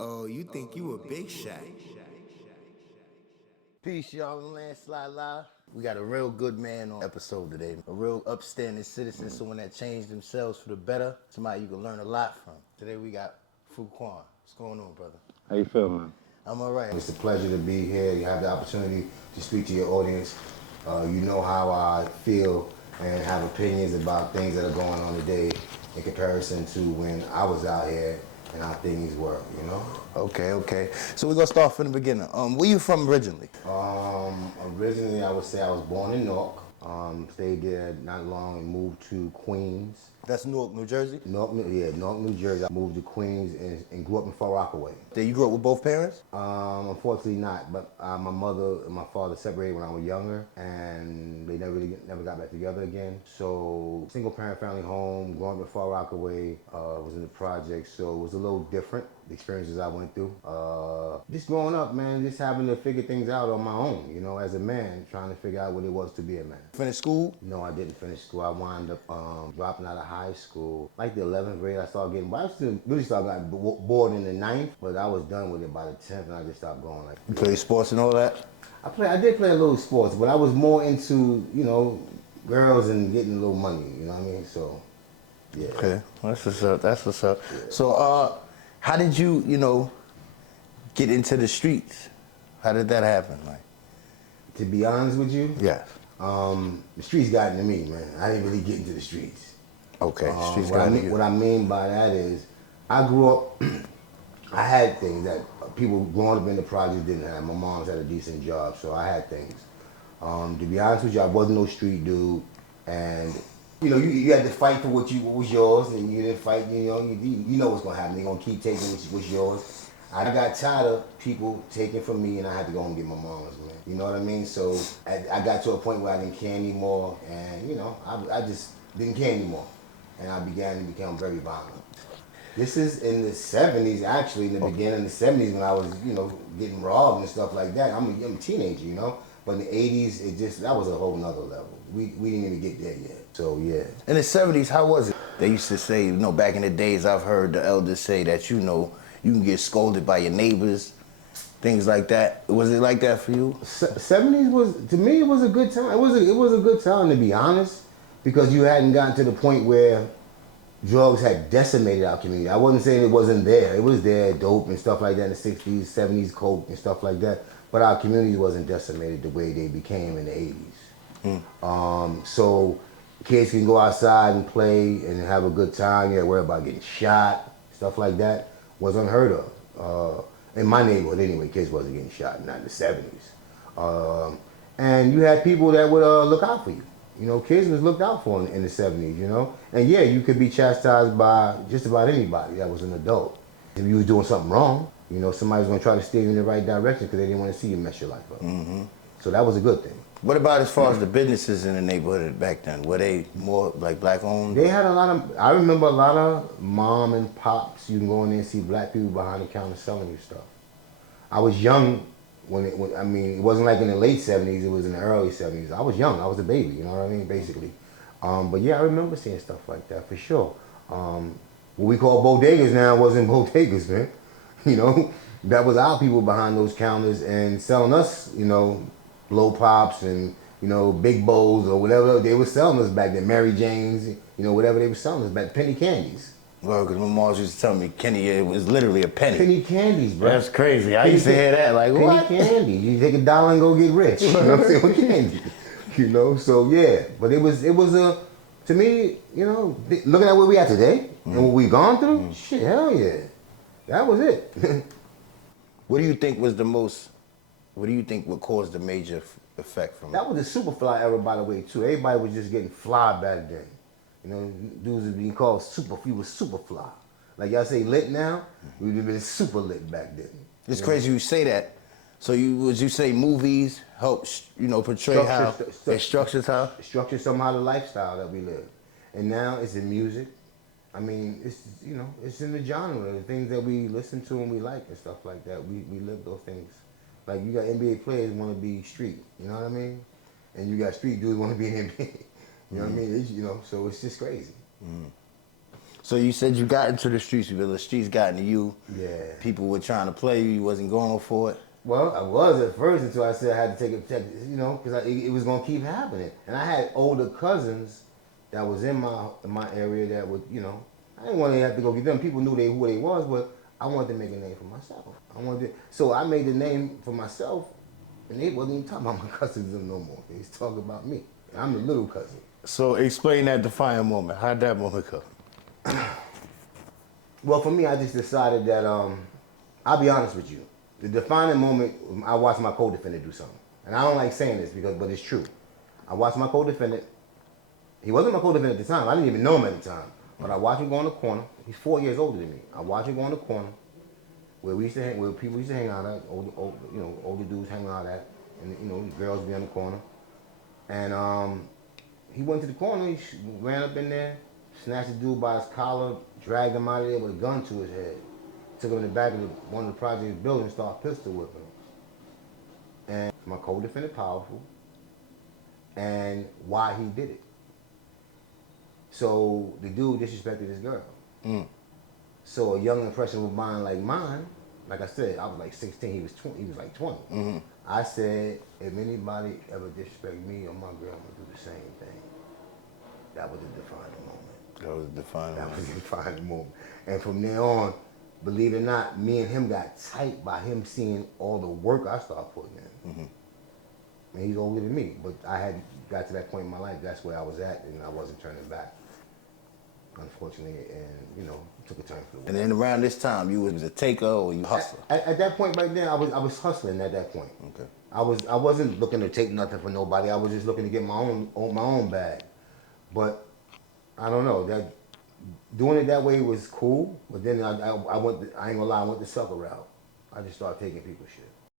Oh, you think you a big shot? Peace, y'all. Landslide Live. We got a real good man on episode today. A real upstanding citizen, someone that changed themselves for the better. Somebody you can learn a lot from. Today we got Fruquan. What's going on, brother? How you feeling? I'm all right. It's a pleasure to be here. You have the opportunity to speak to your audience. You know how I feel and have opinions about things that are going on today in comparison to when I was out here and how things were, you know? Okay. So we're gonna start from the beginning. Where you from originally? Originally I would say I was born in Newark. Stayed there not long and moved to Queens. That's Newark, New Jersey? Newark, New Jersey. I moved to Queens and grew up in Far Rockaway. Did you grow up with both parents? Unfortunately not, but my mother and my father separated when I was younger, and they never got back together again. So single parent family home, growing up in Far Rockaway, was in the project, so it was a little different, the experiences I went through. Just growing up, man, just having to figure things out on my own, you know, as a man, trying to figure out what it was to be a man. Finished school? No, I didn't finish school. I wound up dropping out of high school. Like the 11th grade, I started getting, but I still really started getting bored in the 9th, but I was done with it by the 10th, and I just stopped going. Like, You play sports and all that? I did play a little sports, but I was more into, you know, girls and getting a little money, you know what I mean? So, yeah. Okay, that's what's up. Yeah. So, how did you, get into the streets? How did that happen? Like, to be honest with you, yes. The streets got into me, man. I didn't really get into the streets. Okay, streets what got into you. What I mean by that is, I grew up, I had things that people growing up in the project didn't have. My mom's had a decent job, so I had things. To be honest with you, I wasn't no street dude, and you know, you had to fight for what was yours, and you didn't fight. You know what's gonna happen. They're gonna keep taking what's yours. I got tired of people taking from me, and I had to go and get my mom's, man. You know what I mean? So I got to a point where I didn't care anymore, and you know, I just didn't care anymore, and I began to become very violent. This is in the 70s, actually, in the beginning of the 70s when I was, you know, getting robbed and stuff like that. I'm a teenager, you know? But in the 80s, that was a whole nother level. We didn't even get there yet. So, yeah. In the 70s, how was it? They used to say, back in the days, I've heard the elders say that, you can get scolded by your neighbors, things like that. Was it like that for you? 70s was, to me, it was a good time. It was a good time, to be honest, because you hadn't gotten to the point where drugs had decimated our community. I wasn't saying it wasn't there. It was there, dope and stuff like that in the 60s, 70s, coke and stuff like that. But our community wasn't decimated the way they became in the 80s. So kids can go outside and play and have a good time. You had to worry about getting shot, stuff like that. Was unheard of. In my neighborhood anyway, kids wasn't getting shot, not in the 70s. And you had people that would look out for you. You know, kids was looked out for in the 70s, you know? And yeah, you could be chastised by just about anybody that was an adult. If you was doing something wrong, you know, somebody's gonna try to steer you in the right direction because they didn't want to see you mess your life up. Mm-hmm. So that was a good thing. What about as far as the businesses in the neighborhood back then? Were they more like black owned? They had a lot of, I remember a lot of mom and pops. You can go in there and see black people behind the counter selling you stuff. I was young it wasn't like in the late 70s, it was in the early 70s. I was young, I was a baby, you know what I mean, basically. But yeah, I remember seeing stuff like that, for sure. What we call bodegas now wasn't bodegas, man. You know, that was our people behind those counters and selling us, you know, blow pops and, you know, big bowls or whatever they were selling us back then, Mary Jane's, you know, whatever they were selling us back, penny candies. Well, because my mom used to tell me, Kenny, it was literally a penny. Penny candies, bro. That's crazy. I used to hear that, like, what? Penny candy. You take $1 and go get rich. You know what I'm saying? With candy. You know, so yeah. But it was to me, you know, looking at where we at today and what we've gone through, shit, hell yeah. That was it. What do you think would cause the major effect from that? That was the Superfly era, by the way, too. Everybody was just getting fly back then. You know, dudes was being called we was super fly. Like y'all say lit now, we would have been super lit back then. It's crazy you say that. So would you say movies help, portray structure somehow the lifestyle that we live. And now it's in music. I mean, it's in the genre, the things that we listen to and we like and stuff like that. We live those things. Like you got NBA players want to be street, you know what I mean? And you got street dudes want to be in NBA. You know what I mean? So it's just crazy. So you said you got into the streets, but the streets got into you. Yeah. People were trying to play you. You wasn't going for it. Well, I was at first until I said I had to take a check, you know, because it was gonna keep happening. And I had older cousins that was in my area that would, you know, I didn't want to have to go get them. People knew who they was, but I wanted to make a name for myself. So I made the name for myself, and they wasn't even talking about my cousins no more. They was talking about me. I'm the little cousin. So explain that defining moment. How'd that moment come? Well, for me, I just decided that I'll be honest with you. The defining moment, I watched my co-defendant do something, and I don't like saying this but it's true. I watched my co-defendant. He wasn't my co-defendant at the time. I didn't even know him at the time. But I watched him go in the corner. He's 4 years older than me. I watched him go in the corner where people used to hang out at, older dudes hang out at, and the girls be in the corner. And he went to the corner. He ran up in there, snatched the dude by his collar, dragged him out of there with a gun to his head. Took him in the back of one of the project buildings, started pistol whipping him. And my co-defendant powerful, and why he did it. So the dude disrespected his girl. So a young impressionable mind like mine, like I said, I was like 16, he was like 20. I said, if anybody ever disrespect me or my girl, I'm gonna do the same thing. That was a defining moment. That was a defining moment. That was a defining moment. And from there on, believe it or not, me and him got tight by him seeing all the work I started putting in. And he's older than me, but I got to that point in my life, that's where I was at, and I wasn't turning back, unfortunately, and took a turn for the worse. And then around this time, you was a taker or you hustler? At that point right there, I was hustling at that point. Okay. I wasn't looking to take nothing from nobody. I was just looking to get my own bag. But I don't know, that doing it that way was cool. But then I ain't gonna lie, I went the sucker route. I just started taking people's shit.